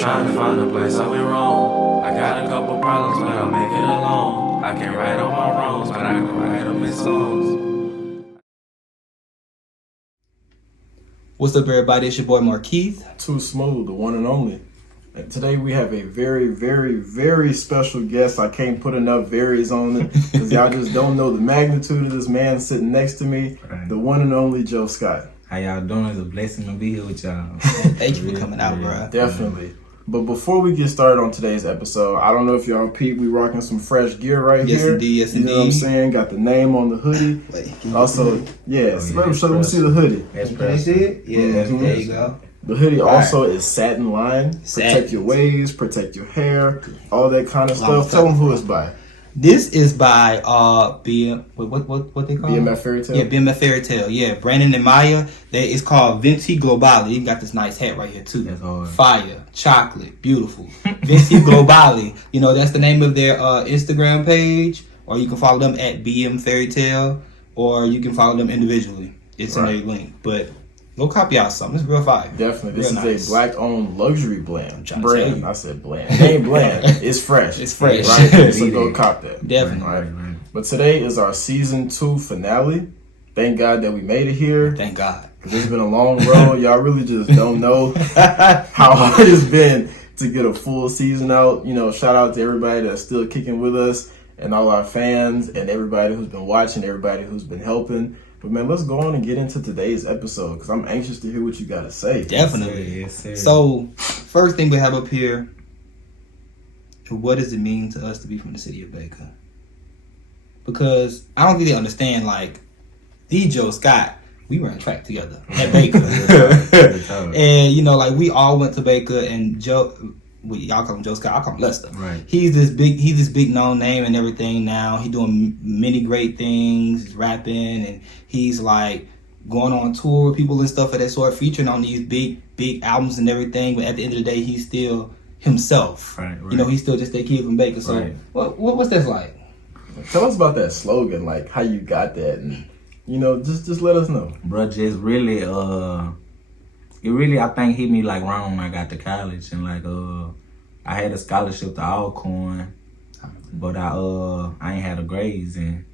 Trying to find a place I went wrong. I got a couple problems, but I'll make it alone. I can't write on my wrongs, but I can write them in songs. What's up, everybody? It's your boy Markeith. Too Smooth, the one and only. And today we have a very, very, very special guest. I can't put enough varies on it because y'all just don't know the magnitude of this man sitting next to me, Right. the one and only Joe Scott. How y'all doing? It's a blessing to be here with y'all. Thank you for coming out, bro. Definitely. But before we get started on today's episode, I don't know if y'all peep, we rocking some fresh gear right Yes, here. indeed. Yes, you know what I'm indeed. saying? Got the name on the hoodie. Wait, can you Also, yeah, let me see the hoodie. That's Can you see it? Yeah, Mhm. there you go. The hoodie All also is satin lined. Satin. Protect your waves, protect your hair, all that kind of Long stuff. Tell them who it's by. This is by BM. What they call BMF it? Fairy Tale? Yeah, BMF Fairy Tale. Yeah, Brandon and Maya. It's called Venti Globali. You got this nice hat right here too. That's hard. Fire, chocolate, beautiful. Venti Globali. You know, that's the name of their Instagram page, or you can follow them at BM Fairy Tale, or you can follow them individually. It's in their link. But go copy out something. It's real fire. Definitely. This Real is nice. a black-owned luxury blend. I'm trying to tell Brand. you. I said blend. It ain't bland. It's fresh. It's fresh. Right? So go cop that. Definitely. All right. But today is our season 2 finale. Thank God that we made it here. Thank God. Because it's been a long road. Y'all really just don't know how hard it's been to get a full season out. You know, shout out to everybody that's still kicking with us and all our fans and everybody who's been watching, everybody who's been helping. But man, let's go on and get into today's episode because I'm anxious to hear what you got to say. Definitely. Yes, sir. So, first thing we have up here, what does it mean to us to be from the city of Baker? Because I don't think they understand, like, the Joe Scott, we ran track together at Baker. And, you know, like, we all went to Baker, and Joe, y'all call him Joe Scott, I call him Lester. Right. He's this big known name and everything now. He's doing many great things. He's rapping, and he's, like, going on tour with people and stuff of that sort, featuring on these big albums and everything. But at the end of the day, he's still himself. Right. You know, he's still just that kid from Baker. So, Right. what's that like? Tell us about that slogan, like how you got that, and you know, just let us know. Bro, just really, it really, I think, hit me like wrong when I got to college. And like, I had a scholarship to Alcorn, but I ain't had the grades. And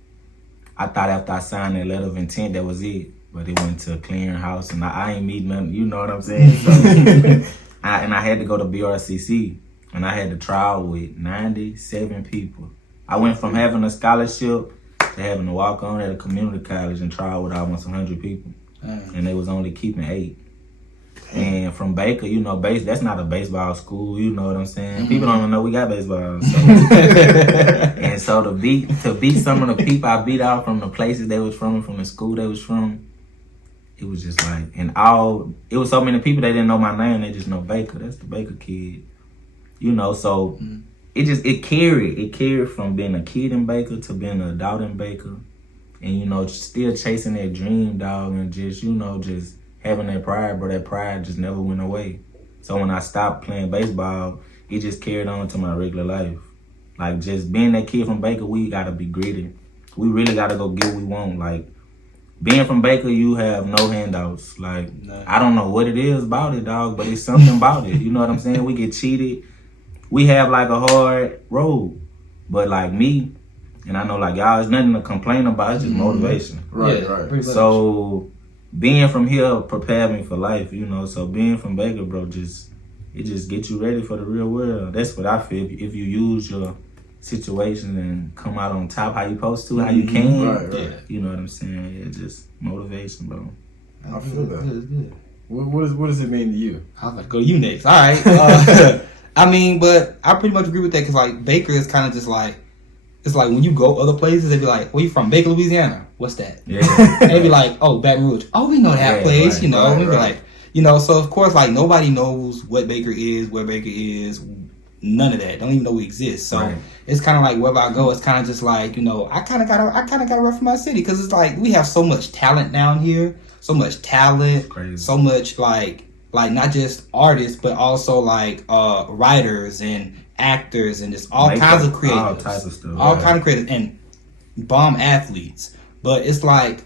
I thought after I signed that letter of intent, that was it. But it went to a clearinghouse, and I ain't meet nothing, you know what I'm saying? So, I had to go to BRCC, and I had to trial with 97 people. I went from having a scholarship to having to walk on at a community college and trial with almost 100 people. And they was only keeping 8. And from Baker, you know, that's not a baseball school, you know what I'm saying? People don't even know we got baseball. So. And so to beat some of the people I beat out from the places they was from the school they was from, it was just like, it was so many people they didn't know my name, they just know Baker. That's the Baker kid. You know, so it carried from being a kid in Baker to being an adult in Baker. And, you know, still chasing that dream, dog, and just, you know, just having that pride, but that pride just never went away. So when I stopped playing baseball, it just carried on to my regular life. Like, just being that kid from Baker, we gotta be gritty. We really gotta go get what we want. Like, being from Baker, you have no handouts. Like, I don't know what it is about it, dog, but it's something about it. You know what I'm saying? We get cheated. We have, like, a hard road. But, like, me, and I know, like, y'all, it's nothing to complain about. It's just motivation. Right. So, being from here prepared me for life, you know. So, being from Baker, bro, it just gets you ready for the real world. That's what I feel. If you use your situation and come out on top how you supposed to, how you can. Right. You know what I'm saying? Yeah, just motivation, bro. I feel that. Good. What does it mean to you? I was about to go to you next. All right. I mean, but I pretty much agree with that because, like, Baker is kind of just like, it's like when you go other places, they be like, where you from? Baker, Louisiana. What's that? Yeah. And they be like, oh, Baton Rouge. Oh, we know that place, you know. We be like, you know, so of course, like, nobody knows what Baker is, where Baker is, none of that. Don't even know we exist. So it's kind of like wherever I go, it's kind of just like, you know, I kind of got to rep for my city because it's like we have so much talent down here, so much talent, so much like not just artists, but also like writers and actors and just all kinds of creators, all types of stuff, all kind of creators and bomb athletes. But it's like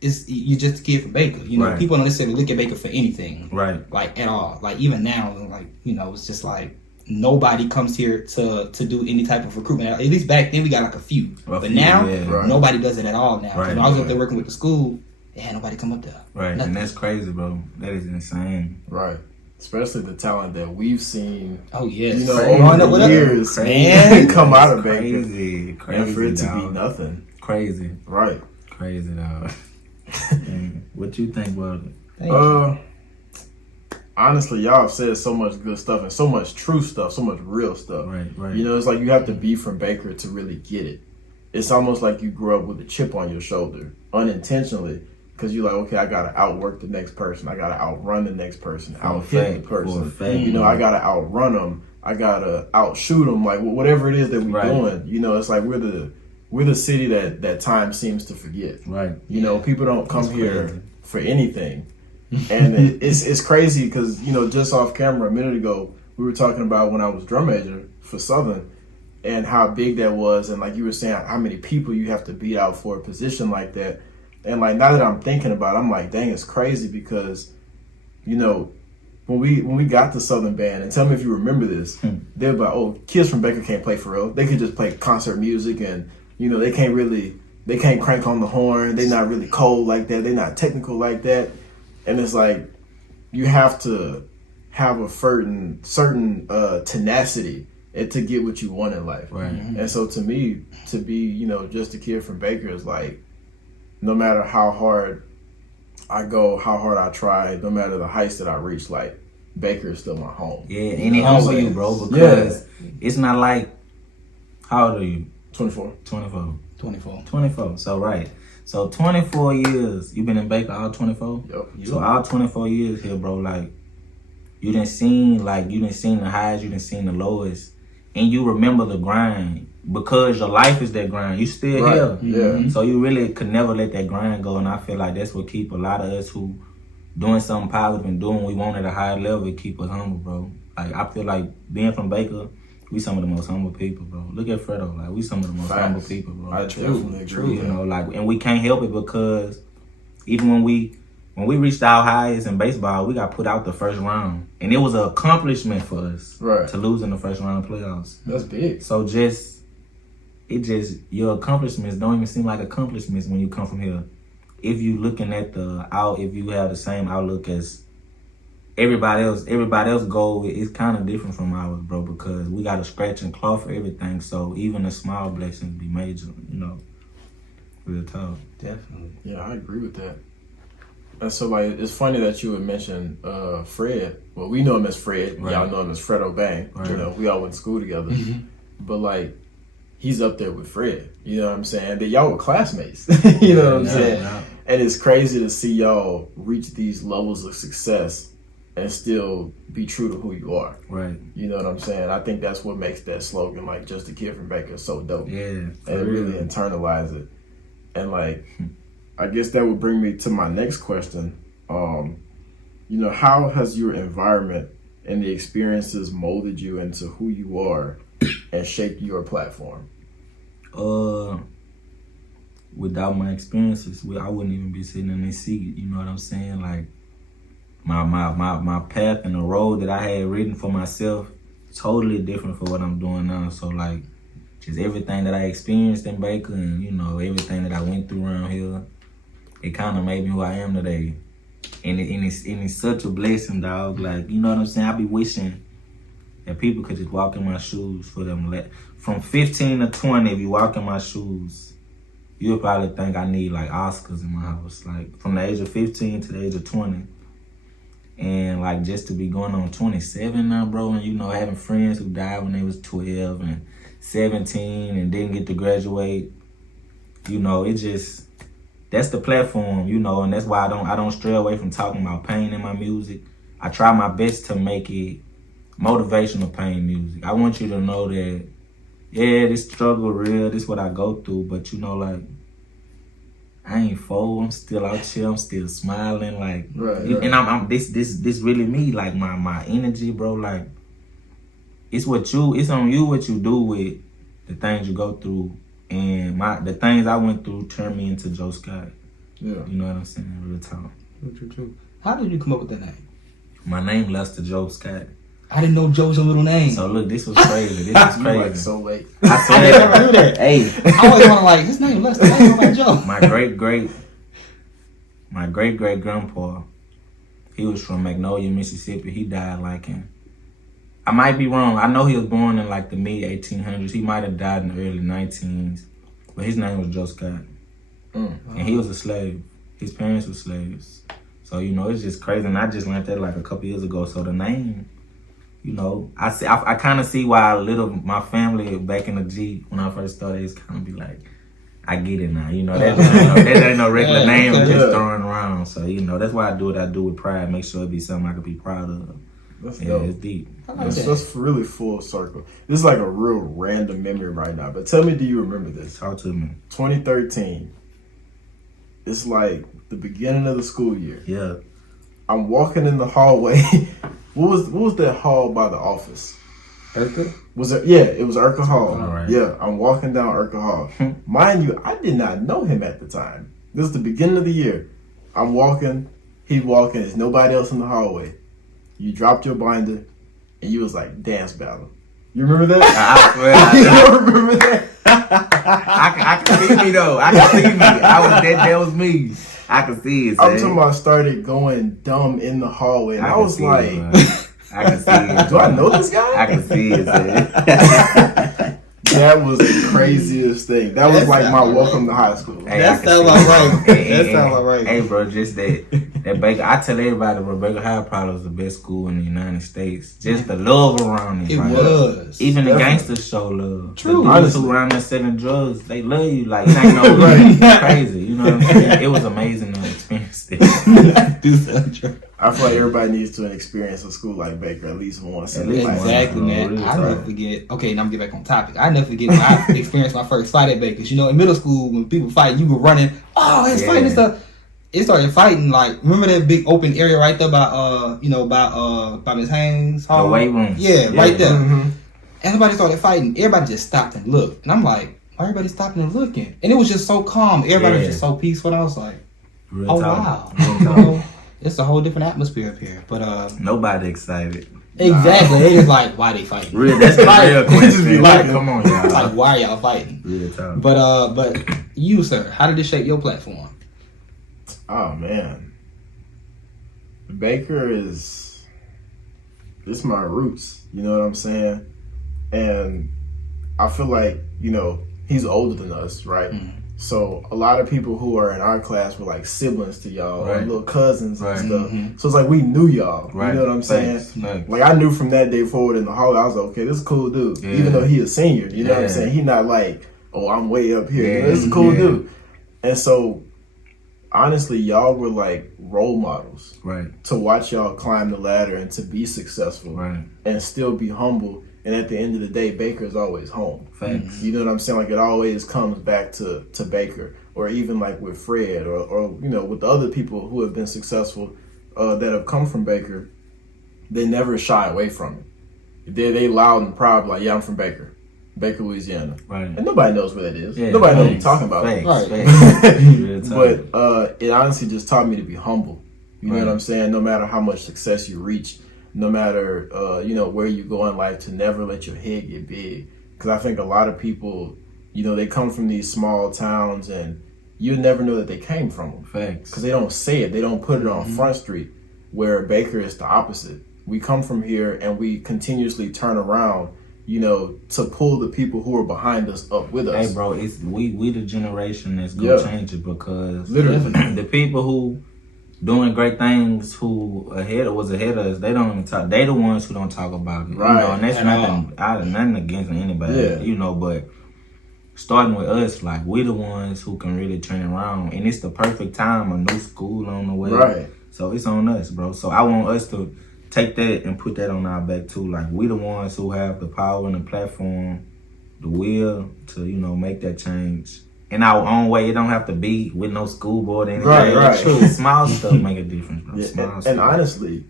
you're just a kid from Baker. You know, Right. people don't necessarily look at Baker for anything, Right. like at all. Like even now, like you know, it's just like nobody comes here to do any type of recruitment. At least back then we got like a few, but few, now yeah. Right. nobody does it at all now. Right. When I was up there working with the school, they had nobody come up there. Right. Nothing. And that's crazy, bro. That is insane. Right. Especially the talent that we've seen, Oh yes, you know, Crazy. Growing up over with the us. years, Man. come out of Baker. Crazy. Crazy. And for it to dog. be nothing. Crazy. Right. Crazy, dog. And what you think about it? Thank you. Honestly, y'all have said so much good stuff and so much true stuff, so much real stuff. Right, right. You know, it's like you have to be from Baker to really get it. It's almost like you grew up with a chip on your shoulder, unintentionally, because you're like, okay, I gotta outwork the next person, I gotta outrun the next person, out hit the person. You know, I gotta outrun them, I gotta outshoot them, like whatever it is that we're doing. You know, it's like we're the city that time seems to forget. Right. You know, people don't come here crazy. for anything. And it's crazy because, you know, just off camera a minute ago, we were talking about when I was drum major for Southern and how big that was. And like you were saying, how many people you have to beat out for a position like that. And like now that I'm thinking about it, I'm like, dang, it's crazy because, you know, when we got the Southern band, and tell me if you remember this, they were like, oh, kids from Baker can't play for real. They could just play concert music and, you know, they can't crank on the horn. They're not really cold like that. They're not technical like that. And it's like you have to have a certain tenacity to get what you want in life. Right. And so to me, to be, you know, just a kid from Baker is like, no matter how hard I go, how hard I try, no matter the heights that I reach, like Baker is still my home. Yeah, and it humble you, bro, because it's not like, how old are you? 24. 24. 24. 24. So right. So 24 years, you been in Baker all 24? Yep. So all 24 years here, bro, like you done seen the highs, you done seen the lowest, and you remember the grind because your life is that grind. You still here. Yeah. So you really could never let that grind go, and I feel like that's what keep a lot of us who doing something positive and doing what we want at a higher level, it keep us humble, bro. Like I feel like being from Baker, we some of the most humble people, bro. Look at Fredo, like we some of the most humble people, bro. I definitely agree. You know, like, and we can't help it because even when we reached our highest in baseball, we got put out the first round, and it was an accomplishment for us to lose in the first round of playoffs. That's big. So your accomplishments don't even seem like accomplishments when you come from here. If you looking at if you have the same outlook as everybody else goal is kind of different from ours, bro, because we got to scratch and claw for everything. So even the small blessings be major, you know. Real talk. Definitely. Yeah, I agree with that. And so, like, it's funny that you would mention Fred. Well, we know him as Fred. Right. Y'all know him as Fred O'Bang. Right. You know, we all went to school together. But, like, he's up there with Fred. You know what I'm saying? That y'all were classmates. You know what I'm saying? Yeah. And it's crazy to see y'all reach these levels of success and still be true to who you are. Right. You know what I'm saying? I think that's what makes that slogan, like, just a kid from Baker, so dope. Yeah. And really internalize it. And like, I guess that would bring me to my next question. You know, how has your environment and the experiences molded you into who you are and shaped your platform? Without my experiences, I wouldn't even be sitting in this seat. You know what I'm saying? Like my path and the road that I had written for myself, totally different for what I'm doing now. So like, just everything that I experienced in Baker and, you know, everything that I went through around here, it kind of made me who I am today. And it's such a blessing, dog. Like, you know what I'm saying? I be wishing that people could just walk in my shoes for them. From 15 to 20, if you walk in my shoes, you'll probably think I need like Oscars in my house. Like from the age of 15 to the age of 20. And like just to be going on 27 now, bro, and you know, having friends who died when they was 12 and 17 and didn't get to graduate, you know, that's the platform, you know, and that's why I don't stray away from talking about pain in my music. I try my best to make it motivational pain music. I want you to know that, yeah, this struggle real, this what I go through, but you know, like, I ain't fold. I'm still out here. I'm still smiling. Like, right. And I'm this really me. Like my energy, bro. Like, it's on you what you do with the things you go through, and the things I went through turned me into Joe Scott. Yeah. You know what I'm saying? Real talk. True. How did you come up with that name? My name Lester Joe Scott. I didn't know Joe's your middle name. So look, this was crazy. This was You crazy. like so late. I I never swear. knew that. Hey, I always want to like his name Lester. I didn't know about Joe. my great grandpa, he was from Magnolia, Mississippi. He died like in, I might be wrong. I know he was born in like the mid 1800s. He might have died in the early 19s, but his name was Joe Scott, and he was a slave. His parents were slaves, so you know it's just crazy. And I just learned that like a couple years ago. So the name, you know, I kind of see why my family back in the G when I first started, it's kind of be like, I get it now. You know, that ain't no regular name I'm just throwing around. So, you know, that's why I do what I do with pride. Make sure it be something I could be proud of. That's Yeah, dope. it's deep. That's really full circle. This is like a real random memory right now. But tell me, do you remember this? Talk to me. 2013. It's like the beginning of the school year. Yeah. I'm walking in the hallway. What was that hall by the office? Urca? Was it? Yeah, it was Urca Hall. All right. Yeah, I'm walking down Urca Hall. Mind you, I did not know him at the time. This is the beginning of the year. I'm walking, he's walking, there's nobody else in the hallway. You dropped your binder, and you was like, dance battle. You remember that? I swear. You don't remember that? I can see me though. I can see me. That was me. I can see it. I'm talking about I started going dumb in the hallway, and I was like, I can see it. do I know this guy? I can see it. That was the craziest thing. That was like my welcome to high school. Hey, That sounds about right. That sounds about right. Hey, bro, just that Baker. I tell everybody, bro, Baker High probably was the best school in the United States. Just the love around it. It right? was. Even the Definitely. gangsters show love. True. The dudes Honestly. who around there selling drugs, they love you. Like, it ain't no crazy. You know what I'm saying? It was amazing to experience it. Do something true. I feel like everybody needs to experience a school like Baker at least once. At in their least life. once. Exactly, man. Really I never tight. forget. Okay, now I'm get back on topic. I never forget when I experienced my first fight at Baker's. You know, in middle school, when people fight, you were running. Oh, it's fighting and stuff. It started fighting. Like, remember that big open area right there by by Miss Haynes' hall? The weight room. Yeah, right there. Mhm. Everybody started fighting. Everybody just stopped and looked, and I'm like, why everybody stopping and looking? And it was just so calm. Everybody was just so peaceful. And I was like, Real oh talk. wow, Real you talk. know, it's a whole different atmosphere up here. But Nobody excited. exactly, they just like, why they fighting? Real, that's the Like, real just be question. like, Come on, y'all. Like, why are y'all fighting? Real talk. But you, sir, how did this shape your platform? Oh man, Baker is it's my roots. You know what I'm saying? And I feel like he's older than us, right? Mhm. So a lot of people who are in our class were like siblings to y'all, or Right. little cousins and Right. stuff. Mhm. So it's like we knew y'all. Right. You know what I'm saying? Thanks. Like I knew from that day forward in the hallway, I was like, okay, this is a cool dude. Yeah. Even though he a senior, you know what I'm Yeah. saying? He not like, oh, I'm way up here. Yeah. This is a cool Yeah. dude. And so, honestly, y'all were like role models Right. to watch y'all climb the ladder and to be successful Right. and still be humble. And at the end of the day, Baker is always home. Facts. You know what I'm saying? Like it always comes back to Baker, or even like with Fred, or with the other people who have been successful that have come from Baker. They never shy away from it. They loud and proud, like, yeah, I'm from Baker, Louisiana, Right. and nobody knows where that is. Yeah, Nobody knows what you're facts. talking about. Facts. Right. Facts. Real talk. But it honestly just taught me to be humble. You know Right. what I'm saying? No matter how much success you reach, no matter where you go in life, to never let your head get big. Because I think a lot of people, they come from these small towns, and you never know that they came from them Facts. because they don't say it. They don't put it on Front Street. Where Baker is the opposite. We come from here and we continuously turn around, to pull the people who are behind us up with us. Hey, bro, it's we the generation that's gonna Yeah. change it, because Literally. the people who doing great things, who was ahead of us, they don't even talk. They the ones who don't talk about it, Right. and that's At nothing against anybody, Yeah. But starting with us, like, we the ones who can really turn it around, and it's the perfect time. A new school on the way, Right. So it's on us, bro. So I want us to take that and put that on our back too. Like, we the ones who have the power and the platform, the will to, make that change in our own way. It don't have to be with no school board or anything. Right. True. Small stuff make a difference, bro. Yeah, Small and stuff. honestly,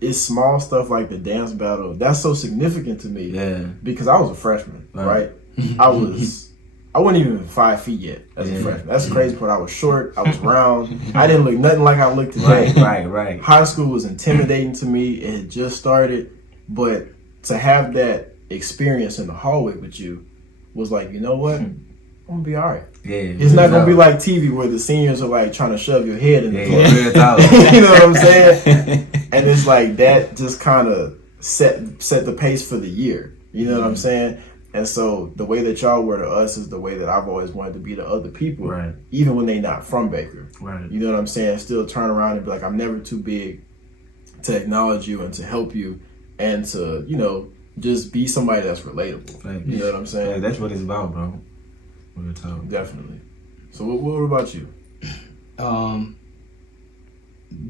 it's small stuff like the dance battle that's so significant to me Yeah. because I was a freshman, Right. right? I was I wasn't even 5 feet yet as a freshman. That's the crazy part. I was short. I was round. I didn't look nothing like I look today. Right. High school was intimidating to me. It had just started, but to have that experience in the hallway with you was like, you know what? I'm gonna be all right. Yeah, it's not gonna be like TV where the seniors are like trying to shove your head in the door. Yeah. You know what I'm saying? And it's like that just kind of set the pace for the year. You know what I'm saying? And so the way that y'all were to us is the way that I've always wanted to be to other people, right? Even when they not from Baker, right? You know what I'm saying? Still turn around and be like, I'm never too big to acknowledge you and to help you and to, you know, just be somebody that's relatable. Right. You know what I'm saying? Yeah, that's what it's about, bro. Real talk. Definitely. So what about you?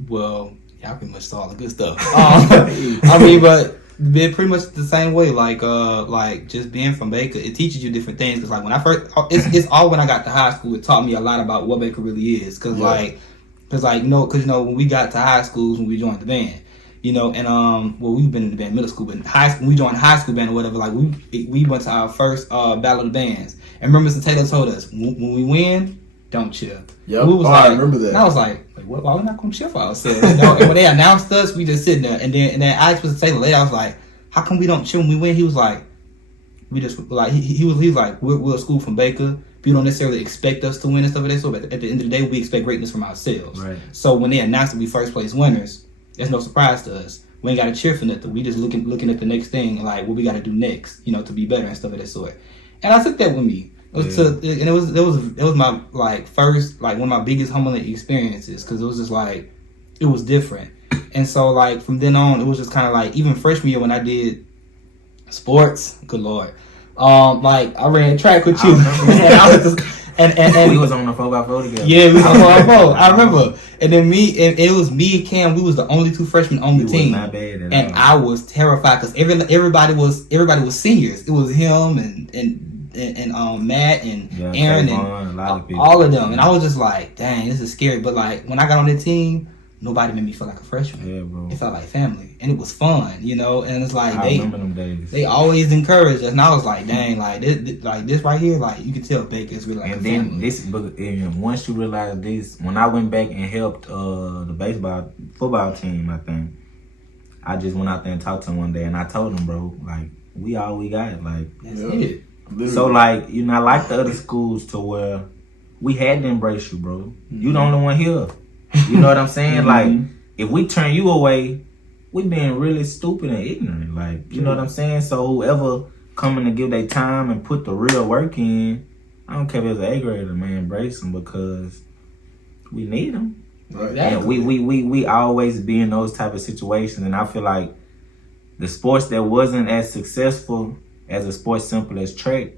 Well, y'all pretty much saw all the good stuff. I mean, but been pretty much the same way. Like just being from Baker, it teaches you different things. Cause like when I first, it's all when I got to high school, it taught me a lot about what Baker really is. Cause you know, when we got to high schools, when we joined the band, you know, and well, we've been in the band middle school, but in high school, when we joined high school band or whatever, like we went to our first battle of the bands, and remember Mr. Taylor told us when we win, don't cheer. Yep. We was I remember that. And I was like, why we not gonna cheer for ourselves? You know? And when they announced us, we just sitting there, and then I asked Mr. Taylor later, I was like, how come we don't cheer when we win? He was like, we just like he was like, we're a school from Baker. People don't necessarily expect us to win and stuff like that. So at the end of the day, we expect greatness from ourselves. Right. So when they announced that we first place winners, there's no surprise to us. We ain't got to cheer for nothing. We just looking at the next thing and like what we got to do next, you know, to be better and stuff of that sort. And I took that with me. It was my like first like one of my biggest humbling experiences because it was just like it was different. And so like from then on, it was just kind of like even freshman year when I did sports. Good Lord. Like I ran track with you, and we was on the 4x4 together. Yeah, we was on the 4x4. I remember. And then it was me and Cam. We was the only two freshmen on the team. Not bad at and all. I was terrified because everybody was seniors. It was him and Matt and Aaron and all of them. And I was just like, dang, this is scary. But like when I got on the team, nobody made me feel like a freshman. Yeah, bro. It felt like family, and it was fun, you know. And it's like I remember them days. They always encouraged us, and I was like, dang, like this right here, like you can tell Baker is really like and a then family. Once you realize this, when I went back and helped the football team, I think I just went out there and talked to him one day, and I told him, bro, like we all we got, like that's it. Literally. So like you know, like the other schools to where we had to embrace you, bro. Mm-hmm. You the only one here. You know what I'm saying? Like, if we turn you away, we being really stupid and ignorant. Like, you know what I'm saying? So whoever coming to give their time and put the real work in, I don't care if it's an A grader, man, embrace them because we need them. Right. And we always be in those type of situations. And I feel like the sports that wasn't as successful as a sport simple as track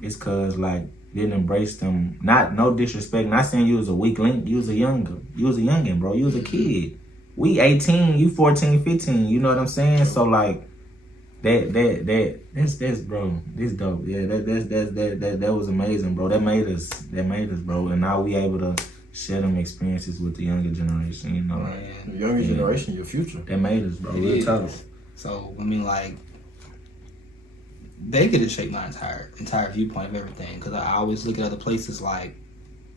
is because, like, didn't embrace them. No disrespect. Not saying you was a weak link. You was a youngin', bro. You was a kid. We 18, you 14, 15. You know what I'm saying? So like that's bro. This dope. Yeah, that was amazing, bro. That made us, bro. And now we able to share them experiences with the younger generation. You know, right. The younger generation, your future. That made us, bro. It Real is. tough. So I mean, like. Baker just shaped my entire viewpoint of everything because I always look at other places like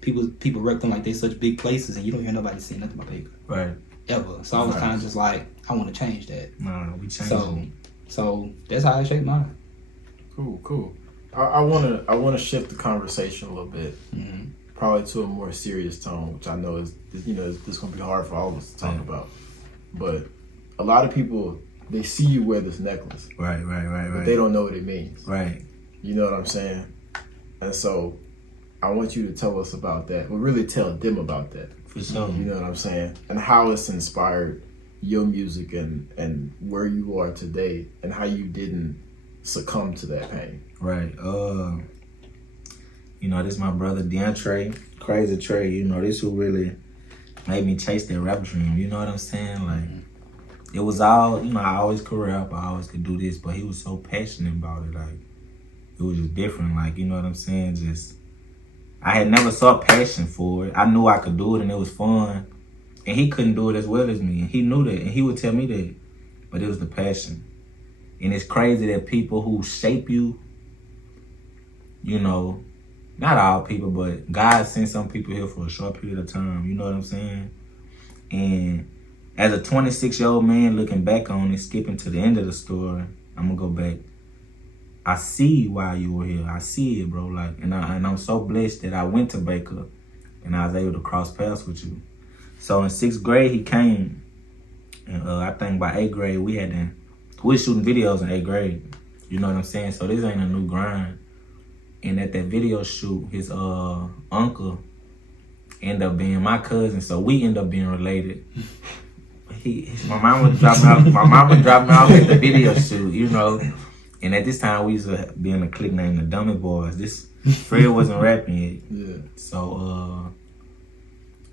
people rep them like they such big places and you don't hear nobody saying nothing about Baker. Right. Ever. So I was kind of just like, I want to change that. Nah, we changed. So that's how I shaped mine. Cool. I wanna shift the conversation a little bit, probably to a more serious tone, which I know is this gonna be hard for all of us to talk about. But a lot of people. They see you wear this necklace. Right. But they don't know what it means. Right. You know what I'm saying? And so I want you to tell us about that. Well, really tell them about that. For sure. You know what I'm saying? And how it's inspired your music and where you are today and how you didn't succumb to that pain. Right. You know, this is my brother DeAndre, Crazy Trey. You know, this who really made me chase that rap dream. You know what I'm saying? Like, it was all, you know, I always could rap, I always could do this, but he was so passionate about it. Like, it was just different. Like, you know what I'm saying? Just, I had never saw passion for it. I knew I could do it and it was fun. And he couldn't do it as well as me. And he knew that. And he would tell me that. But it was the passion. And it's crazy that people who shape you, you know, not all people, but God sent some people here for a short period of time. You know what I'm saying? And as a 26-year-old man looking back on it, skipping to the end of the story, I'm gonna go back. I see why you were here. I see it, bro. Like, and I'm so blessed that I went to Baker and I was able to cross paths with you. So in 6th grade, he came, and I think by 8th grade we were shooting videos in 8th grade. You know what I'm saying? So this ain't a new grind. And at that video shoot, his uncle ended up being my cousin, so we end up being related. My mom would drop me off. My mom would drop me off at the video shoot, you know. And at this time, we used to be in a clique named the Dummy Boys. This Fred wasn't rapping yet. Yeah. So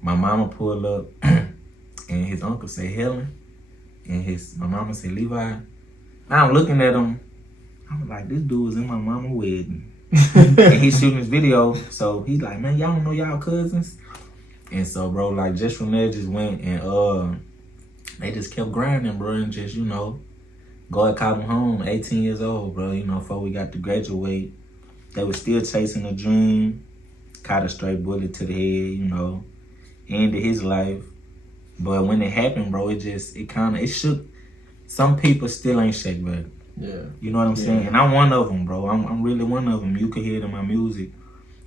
my mama pulled up, and his uncle said Helen, and my mama said Levi. Now I'm looking at him. I'm like, this dude was in my mama's wedding. And he's shooting his video, so he's like, man, y'all don't know y'all cousins? And so, bro, like, just from there, just went and they just kept grinding, bro, and just, you know, God called them home, 18 years old, bro, you know, before we got to graduate. They were still chasing a dream, caught a straight bullet to the head, you know, ended his life. But when it happened, bro, it shook. Some people still ain't shake back. Yeah. You know what I'm saying? And I'm one of them, bro. I'm really one of them. You could hear it in my music.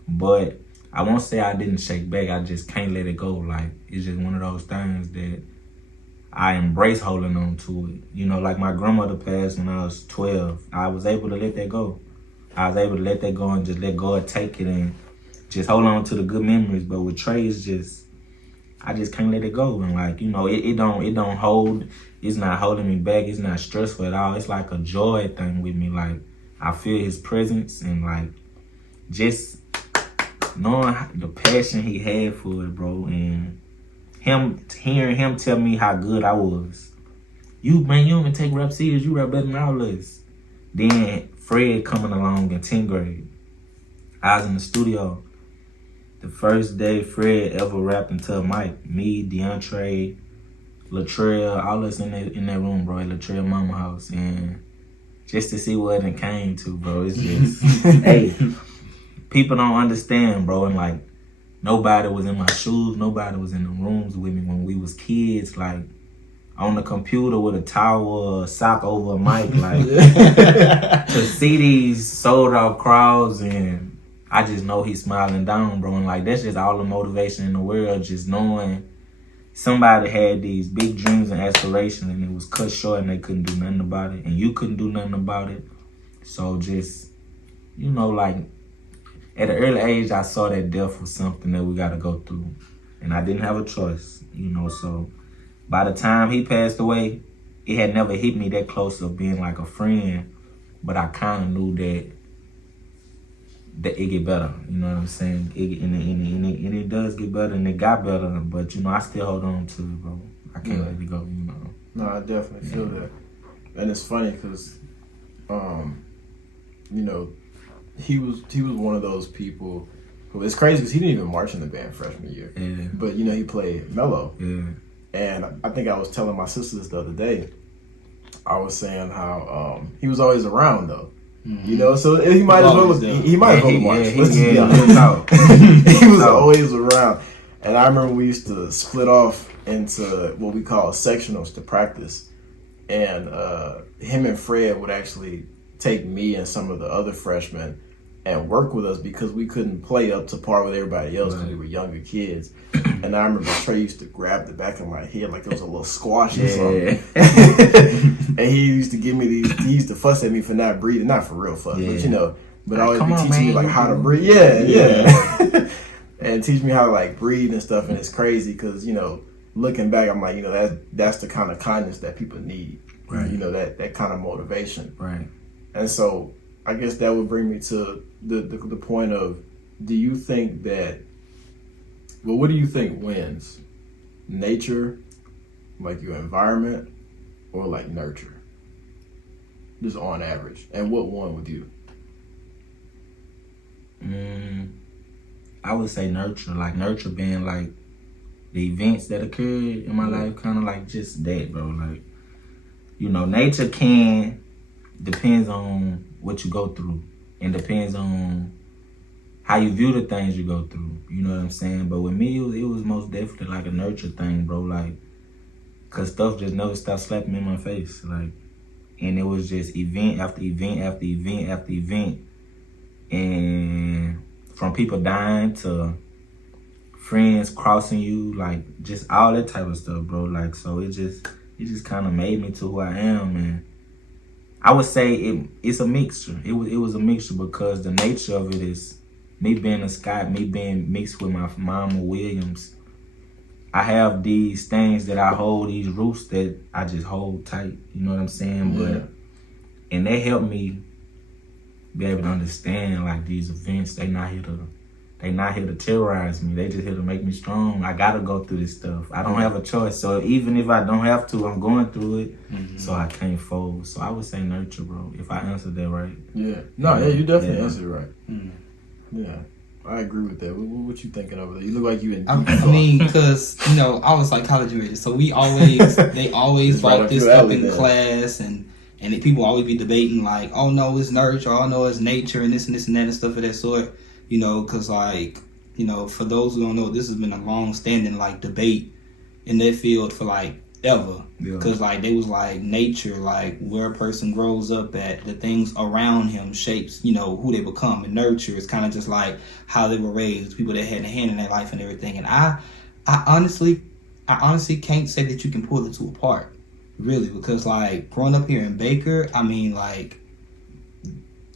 But I won't say I didn't shake back. I just can't let it go. Like, it's just one of those things that I embrace holding on to it. You know, like my grandmother passed when I was 12. I was able to let that go. I was able to let that go and just let God take it and just hold on to the good memories. But with Trey, I just can't let it go. And like, you know, it don't hold. It's not holding me back. It's not stressful at all. It's like a joy thing with me. Like, I feel his presence and like just knowing the passion he had for it, bro, and hearing him tell me how good I was. You don't even take rap serious. You rap better than all of us. Then Fred coming along in 10th grade. I was in the studio. The first day Fred ever rapped into a mic. Me, DeAndre, Latrell, all us in that room, bro, at Latrell mama house. And just to see what it came to, bro, it's just, hey, people don't understand, bro. And like, nobody was in my shoes. Nobody was in the rooms with me when we was kids. Like, on the computer with a towel or a sock over a mic. Like, to see these sold out crowds, and I just know he's smiling down, bro. And like, that's just all the motivation in the world, just knowing somebody had these big dreams and aspirations and it was cut short and they couldn't do nothing about it. And you couldn't do nothing about it. So just, you know, like, at an early age, I saw that death was something that we got to go through. And I didn't have a choice, you know. So by the time he passed away, it had never hit me that close of being like a friend. But I kind of knew that it get better, you know what I'm saying? And it does get better, and it got better. But, you know, I still hold on to it, bro. I can't let it go, you know. No, I definitely feel that. And it's funny because, you know, he was one of those people who, it's crazy because he didn't even march in the band freshman year. Yeah. But, you know, he played mellow. Yeah. And I think I was telling my sisters the other day, I was saying how he was always around, though. Mm-hmm. You know, so he might as well march. Let's be honest. He was always around. And I remember we used to split off into what we call sectionals to practice. And him and Fred would actually take me and some of the other freshmen and work with us because we couldn't play up to par with everybody else because we were younger kids. And I remember Trey used to grab the back of my head like it was a little squash or something. And he used to give me these, he used to fuss at me for not breathing, not for real fuss, but you know, but always be teaching me like how to breathe. Yeah. And teach me how to like breathe and stuff. And it's crazy because, you know, looking back, I'm like, you know, that's the kind of kindness that people need. Right. You know, that kind of motivation. Right. And so I guess that would bring me to the point of, do you think that, well, what do you think wins? Nature, like your environment, or like nurture? Just on average. And what one with you? I would say nurture. Like nurture being like the events that occurred in my life, kind of like just that, bro. Like, you know, nature depends on what you go through, and depends on how you view the things you go through. You know what I'm saying? But with me, it was most definitely like a nurture thing, bro. Like, cause stuff just never stopped slapping me in my face. Like, and it was just event after event after event after event. And from people dying to friends crossing you, like just all that type of stuff, bro. Like, so it just kind of made me to who I am. And I would say it's a mixture. It was a mixture because the nature of it is me being a Scott, me being mixed with my mama Williams. I have these things that I hold, these roots that I just hold tight. You know what I'm saying? Yeah. And they help me be able to understand like these events. They not here to terrorize me. They just here to make me strong. I gotta go through this stuff. I don't have a choice. So even if I don't have to, I'm going through it. Mm-hmm. So I can't fold. So I would say nurture, bro. If I answered that right. Yeah. No, yeah, you definitely answered it right. Mm-hmm. Yeah. I agree with that. What you thinking over there? You look like you in. I mean, because I was psychology so they always brought this up in class, and people always be debating like, oh no, it's nurture, or oh no, it's nature, and this and that and stuff of that sort. Because for those who don't know, this has been a long-standing like debate in that field for like ever. Because like they was like nature, like where a person grows up at, the things around him shapes who they become, and nurture is kind of just like how they were raised, people that had a hand in their life and everything. And I honestly can't say that you can pull the two apart, really, because like growing up here in Baker, I mean like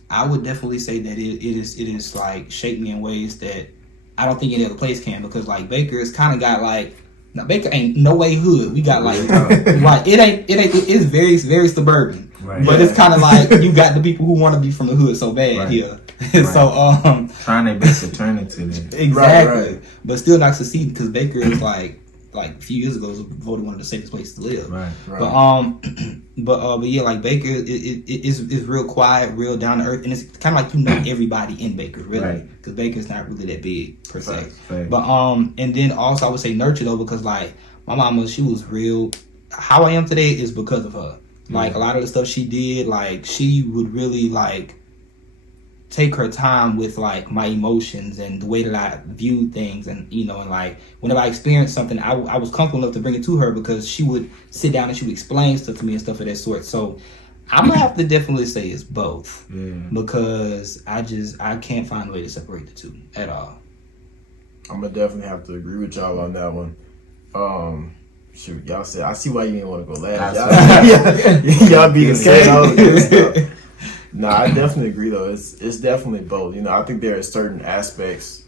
I would definitely say that it is like shaped me in ways that I don't think any other place can, because like Baker has kind of got like. Now Baker ain't no way hood. We got like right. It's very very suburban. Right. But it's kind of like you got the people who want to be from the hood so bad here. Right. So trying their best to turn it to them. Exactly. Right. But still not succeeding because Baker is like a few years ago was voted one of the safest places to live. Right. But yeah, like Baker is real quiet, real down to earth, and it's kind of like everybody in Baker, really, because Baker's not really that big per se. Right. But and then also I would say nurture though, because like my mama, she was real. How I am today is because of her. Like a lot of the stuff she did, like she would really like take her time with like my emotions and the way that I viewed things, and and like whenever I experienced something, I was comfortable enough to bring it to her because she would sit down and she would explain stuff to me and stuff of that sort. So I'm gonna have to definitely say it's both, because I can't find a way to separate the two at all. I'm gonna definitely have to agree with y'all on that one. Shoot, y'all said I see why you didn't want to go last. Y'all being scared all of this stuff. No, I definitely agree though. It's definitely both. I think there are certain aspects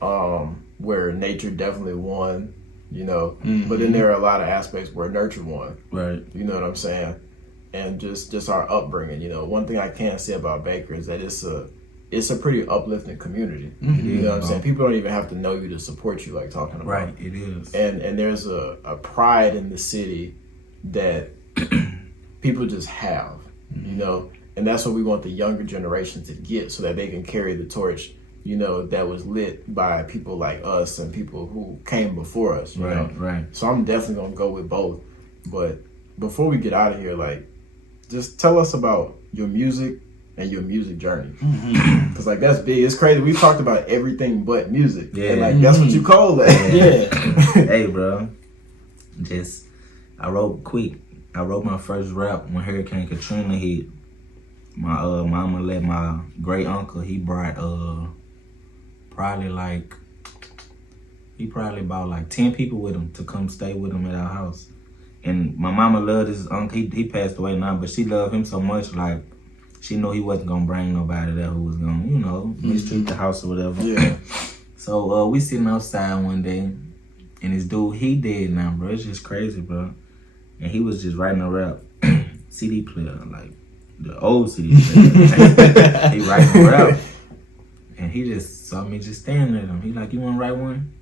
where nature definitely won, but then there are a lot of aspects where nurture won. Right. You know what I'm saying? And just our upbringing, one thing I can say about Baker is that it's a pretty uplifting community. Mm-hmm. You know what I'm saying? People don't even have to know you to support you, like talking about. Right, it is. And there's a pride in the city that people just have, and that's what we want the younger generation to get, so that they can carry the torch, that was lit by people like us and people who came before us. You know? Right. So I'm definitely gonna go with both. But before we get out of here, like, just tell us about your music and your music journey, because like that's big. It's crazy. We talked about everything but music, and like that's what you call that. Yeah. Hey, bro. I wrote my first rap when Hurricane Katrina hit. My mama let my great uncle. He brought probably about like 10 people with him to come stay with him at our house. And my mama loved his uncle. He passed away now, but she loved him so much, like she knew he wasn't gonna bring nobody there who was gonna, mistreat the house or whatever. Yeah. So we sitting outside one day, and this dude, he dead now, bro. It's just crazy, bro. And he was just writing a rap CD player, like the old CD player. He writing a rap, and he just saw me just staring at him. He like, you wanna write one?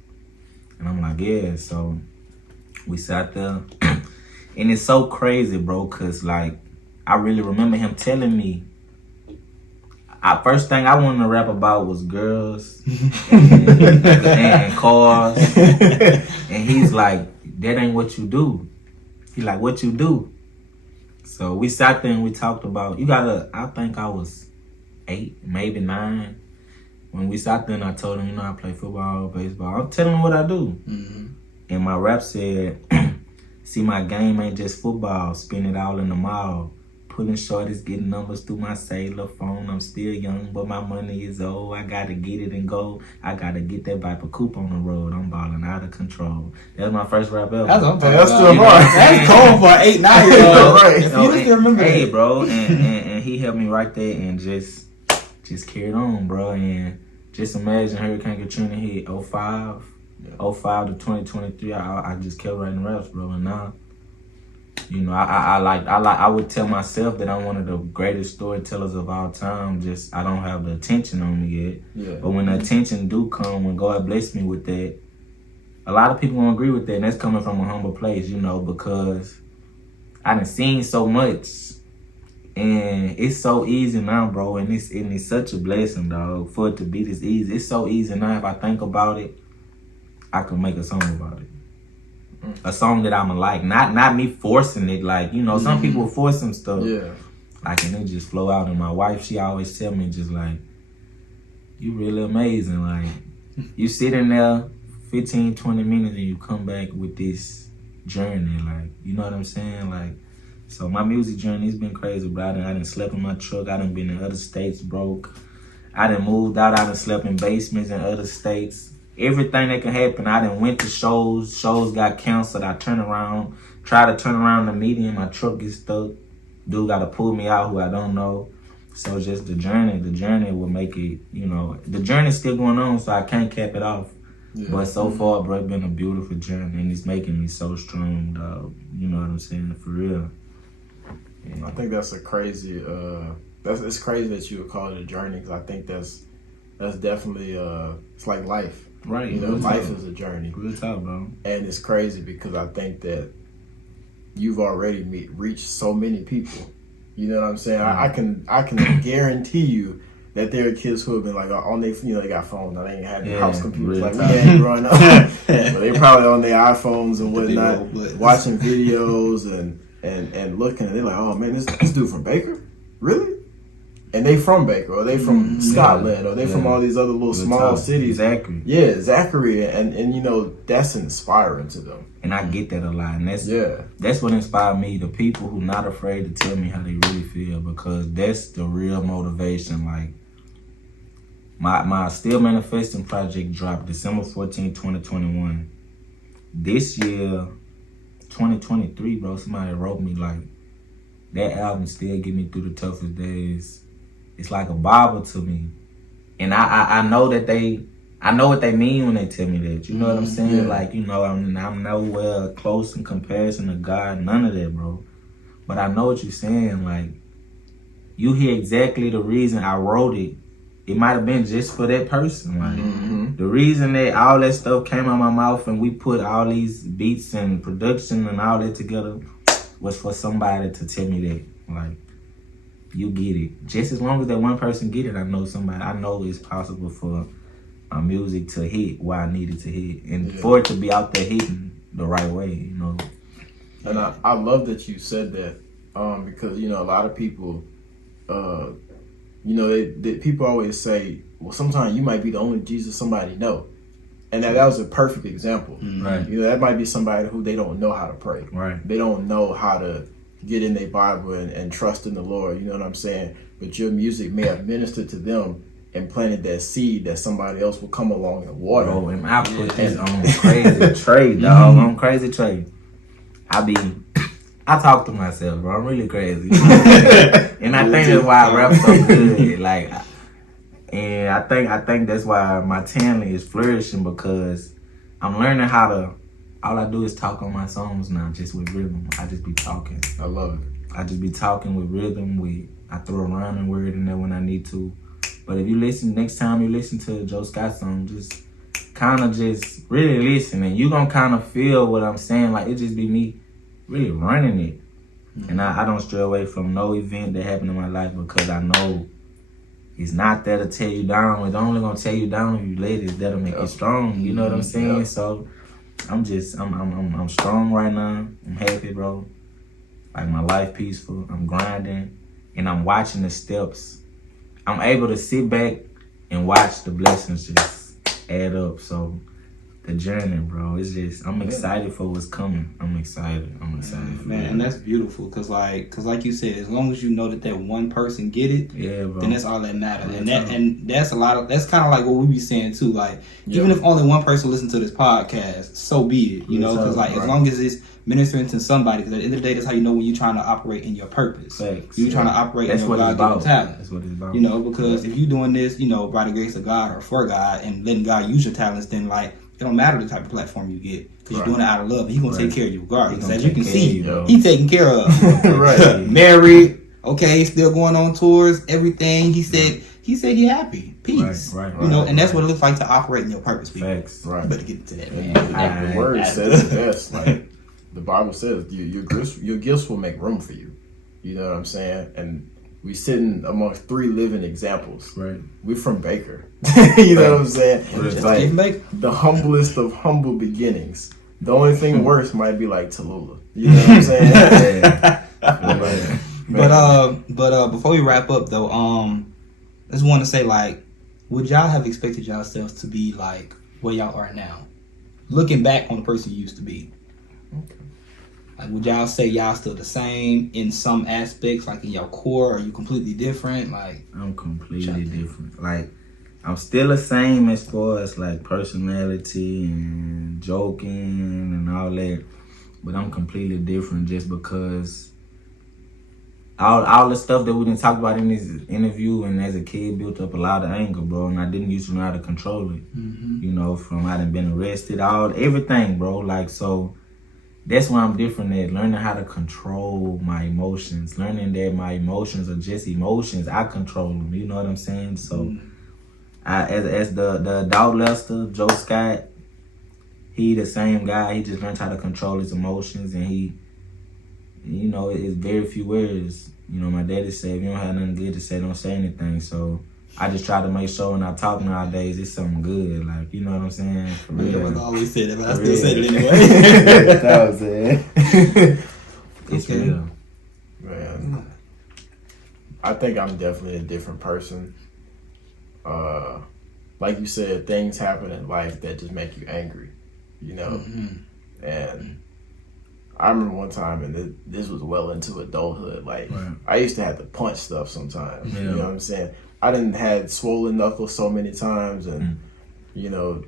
And I'm like, yeah. So we sat there, and it's so crazy, bro, cause like I really remember him telling me. First thing I wanted to rap about was girls and cars, and he's like, that ain't what you do. He like, what you do? So we sat there and we talked about. I think I was 8, maybe 9. when we sat there and I told him, you know, I play football, baseball. I'm telling him what I do. Mm-hmm. And my rap said, see, my game ain't just football. Spend it all in the mall. Pulling shorties, getting numbers through my cellular phone. I'm still young, but my money is old. I gotta get it and go. I gotta get that Viper Coupe on the road. I'm balling out of control. That's my first rap ever. That's what I'm talking That's about. still hard. That's cold for an 8-9-year-old. Right. If you still remember Hey, that. bro, and he helped me right there and just carried on, bro. And just imagine Hurricane Katrina hit 05 to 2023. I just kept writing raps, bro, and now, you know, I would tell myself that I'm one of the greatest storytellers of all time. Just I don't have the attention on me yet. Yeah. But when the attention do come, when God bless me with that, a lot of people won't agree with that, and that's coming from a humble place, you know, because I done seen so much, and it's so easy now, bro, and it's such a blessing, dog, for it to be this easy. It's so easy now. If I think about it, I can make a song about it. A song that I'ma like, not me forcing it. Like, you know, some people force some stuff. Yeah. Like, and it just flow out. And my wife, she always tell me just like, you really amazing. Like, you sit in there 15, 20 minutes and you come back with this journey. Like, you know what I'm saying? Like, so my music journey's been crazy, bro. I done slept in my truck. I done been in other states broke. I done moved out. I done slept in basements in other states. Everything that can happen. I done went to shows. Shows got canceled. I try to turn around the meeting. My truck gets stuck. Dude got to pull me out who I don't know. So just the journey will make it, you know, the journey's still going on, so I can't cap it off. Yeah. But so far, bro, it's been a beautiful journey, and it's making me so strong, dog. You know what I'm saying? For real. Yeah. I think that's a crazy, it's crazy that you would call it a journey, because I think that's definitely, it's like life. Right. You know, life is a journey. Real talk, bro. And it's crazy because I think that you've already reached so many people. You know what I'm saying? Mm-hmm. I can guarantee you that there are kids who have been like on their, you know, they got phones now, they ain't had house computers like we had growing up, but they probably on their iPhones and whatnot, watching videos and looking, and they're like, oh man, this dude from Baker, really? And they from Baker, or they from Scotland, or they from all these other little small cities. Zachary. Yeah, Zachary, and you know, that's inspiring to them. And I get that a lot, and that's what inspired me. The people who not afraid to tell me how they really feel, because that's the real motivation. Like my Still Manifesting project dropped December 14, 2021. This year, 2023, bro, somebody wrote me like, that album still get me through the toughest days. It's like a Bible to me. And I know that I know what they mean when they tell me that. You know what I'm saying? Yeah. Like, you know, I'm nowhere close in comparison to God. None of that, bro. But I know what you're saying. Like, you hear exactly the reason I wrote it. It might have been just for that person. Like, the reason that all that stuff came out my mouth and we put all these beats and production and all that together was for somebody to tell me that. Like, you get it. Just as long as that one person get it, I know it's possible for my music to hit where I need it to hit, and for it to be out there hitting the right way, you know. And I love that you said that, because, you know, a lot of people, you know, they people always say, well, sometimes you might be the only Jesus somebody know. And that was a perfect example. Right. You know, that might be somebody who they don't know how to pray. Right. They don't know how to get in their Bible and trust in the Lord. You know what I'm saying? But your music may have ministered to them and planted that seed that somebody else will come along and water. Bro, and I put this on crazy trade, dog. On crazy trade. I talk to myself, bro. I'm really crazy. You know? And I think that's why I rap so good. Like, and I think that's why my talent is flourishing, because I'm learning how to. All I do is talk on my songs now, just with rhythm. I just be talking. I love it. I just be talking with rhythm. I throw a rhyming word in there when I need to. But if you listen, next time you listen to a Joe Scott song, just kind of just really listen, and you gonna kind of feel what I'm saying. Like, it just be me really running it. And I don't stray away from no event that happened in my life, because I know it's not there to tear you down. It's only gonna tear you down if you let it. It's there to make you strong. You know what I'm saying? Yeah. So I'm strong right now. I'm happy, bro. Like, my life peaceful. I'm grinding, and I'm watching the steps. I'm able to sit back and watch the blessings just add up. So the journey, bro, it's just I'm excited for what's coming. I'm excited for man, it. and that's beautiful because like you said, as long as you know that one person get it, bro. then that's all that matters. Yeah, And that's that's kind of like what we be saying too. Like even if only one person listens to this podcast, so be it. You know, because like as long as it's ministering to somebody, because at the end of the day, that's how you know when you're trying to operate in your purpose. Thanks. You're trying to operate that's in your God-given talent. That's what it's about. You know, because if you're doing this, you know, by the grace of God or for God and letting God use your talents, then like it don't matter the type of platform you get because you're doing it out of love. He's gonna take care of you regardless. As you can see, he's taking care of. Right. Married, okay, still going on tours, everything. He said he happy. Peace. Right. You know, and that's what it looks like to operate in your purpose, people. Facts. Right. You better get into that, man. Like the word says it best. Like the Bible says, your gifts will make room for you. You know what I'm saying? And we sitting amongst 3 living examples. Right. We're from Baker. You know what I'm saying? It's like the humblest of humble beginnings. The only thing worse might be like Tallulah. You know what I'm saying? But before we wrap up though, I just want to say like, would y'all have expected yourselves to be like where y'all are now? Looking back on the person you used to be. Okay. Like, would y'all say y'all still the same in some aspects, like in your core? Are you completely different? Like, I'm completely different. Like, I'm still the same as far as like personality and joking and all that, but I'm completely different just because all the stuff that we didn't talk about in this interview and as a kid built up a lot of anger, bro, and I didn't used to know how to control it. You know, from I done been arrested, everything, bro. Like, so that's why I'm different at learning how to control my emotions, learning that my emotions are just emotions. I control them. You know what I'm saying? So, as the adult Lester, Joe Scott, he the same guy. He just learned how to control his emotions, and he, you know, it's very few words. You know, my daddy said, if you don't have nothing good to say, don't say anything. So I just try to make sure when I talk nowadays, it's something good. Like, you know what I'm saying? For real. I always said it, but I still said it anyway. That's what I'm saying. It's real. Man, I think I'm definitely a different person. Like you said, things happen in life that just make you angry, you know? And I remember one time, and this was well into adulthood, like, I used to have to punch stuff sometimes, you know what I'm saying? I didn't had swollen knuckles so many times, and, you know,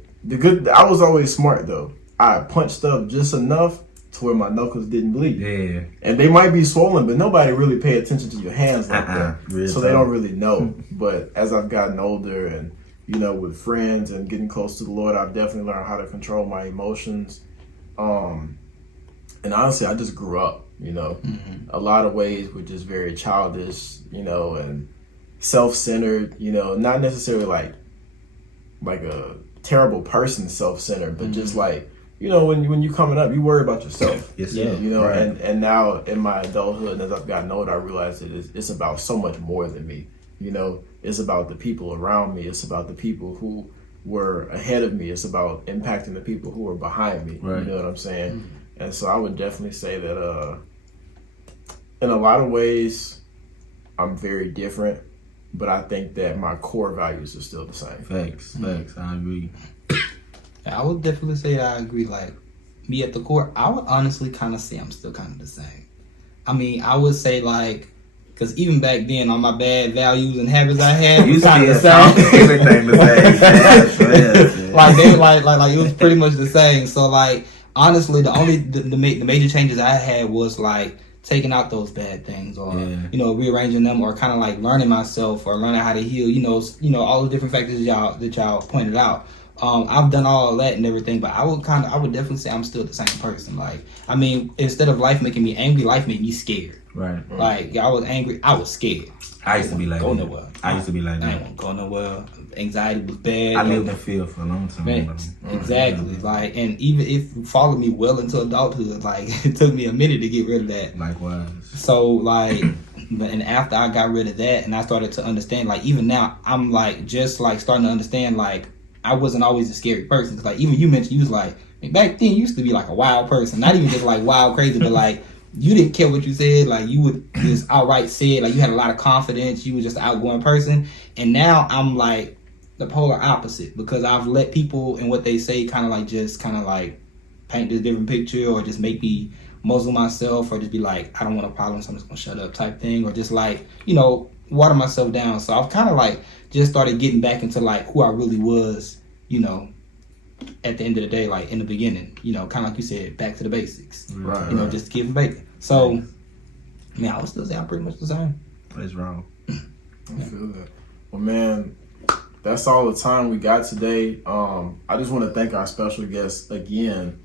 I was always smart, though. I punched stuff just enough to where my knuckles didn't bleed. Yeah. And they might be swollen, but nobody really pay attention to your hands like that. So they don't really know. But as I've gotten older and, you know, with friends and getting close to the Lord, I've definitely learned how to control my emotions. And honestly, I just grew up, you know. A lot of ways were just very childish, you know, and self-centered, you know, not necessarily like a terrible person self-centered, but just like, you know, when you coming up, you worry about yourself. Yes, you know, and now in my adulthood, and as I've gotten older, I realize that it's about so much more than me. You know, it's about the people around me. It's about the people who were ahead of me. It's about impacting the people who were behind me. You know what I'm saying? And so I would definitely say that in a lot of ways, I'm very different, but I think that my core values are still the same. Facts. I agree. I would definitely say that I agree. Like, me at the core, I would honestly kind of say I'm still kind of the same. I mean, I would say, like, because even back then, all my bad values and habits I had, You kind of the sound same. everything the same. Like, they like it was pretty much the same. So, like, honestly, the major changes I had was, like, taking out those bad things or, you know, rearranging them or kind of, like, learning myself or learning how to heal, you know, all the different factors that y'all pointed out. I've done all of that and everything, but I would definitely say I'm still the same person. Like, I mean, instead of life making me angry, life made me scared. Right. Like, I was angry, I was scared. I used to be like go that. nowhere. I used to be like I that. ain't want to go nowhere. Anxiety was bad. I lived in fear for a long time. Man, exactly. Like, and even if it followed me well into adulthood, like, it took me a minute to get rid of that. Likewise. So, like, and after I got rid of that and I started to understand, like, even now, I'm, like, just, like, starting to understand, like, I wasn't always a scary person. Cause, like, even you mentioned, you was like, back then you used to be like a wild person. Not even just like wild crazy, but like, you didn't care what you said. Like, you would just outright say it. Like, you had a lot of confidence. You were just an outgoing person. And now I'm like, the polar opposite, because I've let people and what they say kind of like paint this different picture, or just make me muzzle myself, or just be like, I don't want a problem, so I'm just gonna shut up type thing, or just like, water myself down. So I've kind of like just started getting back into like who I really was, at the end of the day, like in the beginning, kind of like you said, back to the basics, Right. just give bacon. So, I would still say I'm pretty much the same. What's wrong? I feel that. Well, man, that's all the time we got today. I just want to thank our special guest again,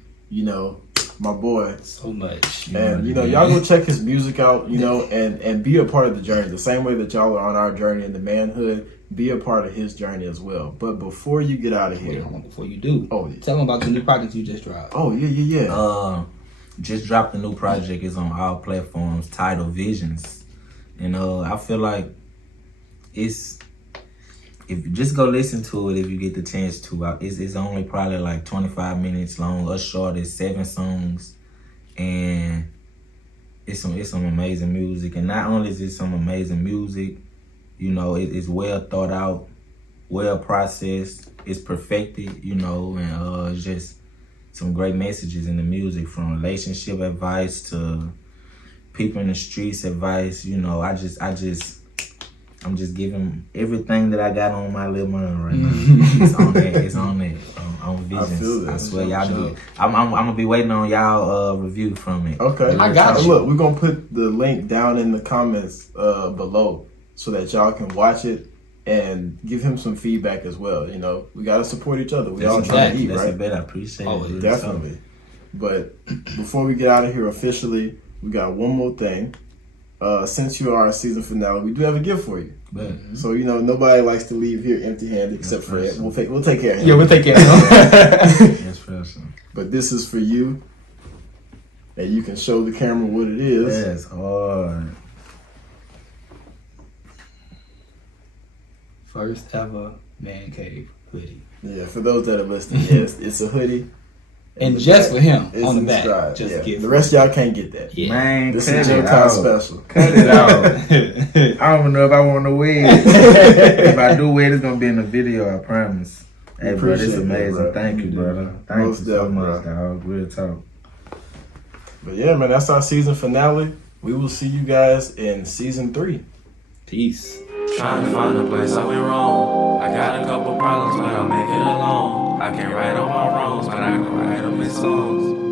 my boy. So much. And, y'all go check his music out, and be a part of the journey. The same way that y'all are on our journey into manhood, be a part of his journey as well. But before you get out of here. Before you do. Oh, yeah. Tell them about the new project you just dropped. Oh, yeah. Just dropped a new project. It's on all platforms, titled Visions. And I feel like if you just go listen to it if you get the chance to. It's only probably like 25 minutes long. Us short is 7 songs. And it's some amazing music. And not only is it some amazing music, it's well thought out, well processed, it's perfected, and it's just some great messages in the music, from relationship advice to people in the streets advice. I'm just giving everything that I got on my little mind right now. It's on there. On Visions. I feel that. I swear y'all do it. I'm gonna be waiting on y'all review from it. Okay. I got you. Look, we're going to put the link down in the comments below so that y'all can watch it and give him some feedback as well. We got to support each other. We all trying to eat, That's right? a bet. I appreciate it. Definitely. But before we get out of here officially, we got one more thing. Since you are our season finale, we do have a gift for you. So nobody likes to leave here empty-handed except for Ed. We'll take care of him. Yeah, we'll take care of him. Yes, person. But this is for you, and you can show the camera what it is. Yes, hard. First ever Man Cave hoodie. Yeah, for those that are listening, yes, it's a hoodie. And just for him It's on the in back. stride. Just Yeah. a gift. The rest of y'all can't get that. Yeah. Man, This cut is it your kind out. special. Cut it out. I don't know if I want to wear it. If I do wear it, it's going to be in the video, I promise. Hey, bro, this is Appreciate that, amazing. bro. Thank you, brother. Thank Most you so definitely, much, bro. dog. Real talk. But yeah, man, that's our season finale. We will see you guys in season 3. Peace. Trying to find a place I went wrong. I got a couple problems, but I'll make it alone. I can't right all my wrongs, but I can write them in songs.